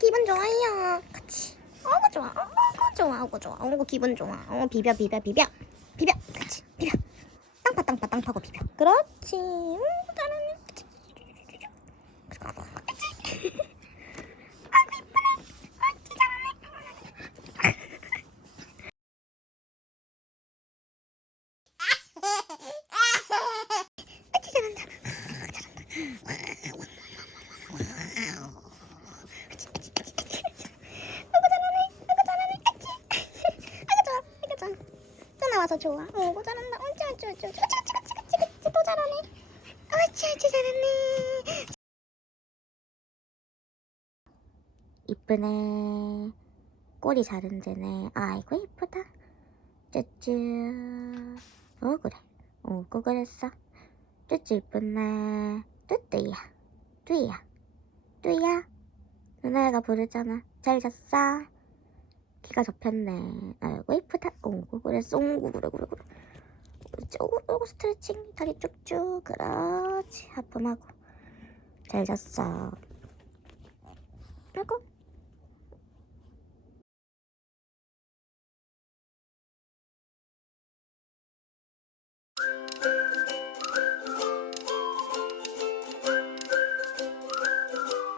기분 좋아요. 그치. 어구 좋아. 어구 좋아. 어구 좋아. 어구 기분 좋아. 어 비벼 비벼 비벼. 비벼. 그치. 비벼. 땅파 땅파 땅파고 비벼. 그렇지. 음, 잘하네. 그치. 그치. 아이고 이쁘네. 그렇지 잘하네. 그치 잘한다. 잘한다. 나와서 좋아. 잘한다. 옳지 옳지 옳지 옳지 또 잘하네. 옳지 옳지 잘하네. 이쁘네. 꼬리 잘 흔드네. 아이고 이쁘다. 쭈쭈. 어 그래. 어 그랬어. 쭈쭈 이쁘네. 뚜뚜야. 뚜이야. 뚜이야. 누나가 부르잖아. 잘 잤어? 귀가 접혔네. 아이고 이쁘다. 옹구 그랬어. 옹구 그래 그래 그래. 오구 스트레칭. 다리 쭉쭉. 그렇지. 하품하고. 잘 잤어. 아이고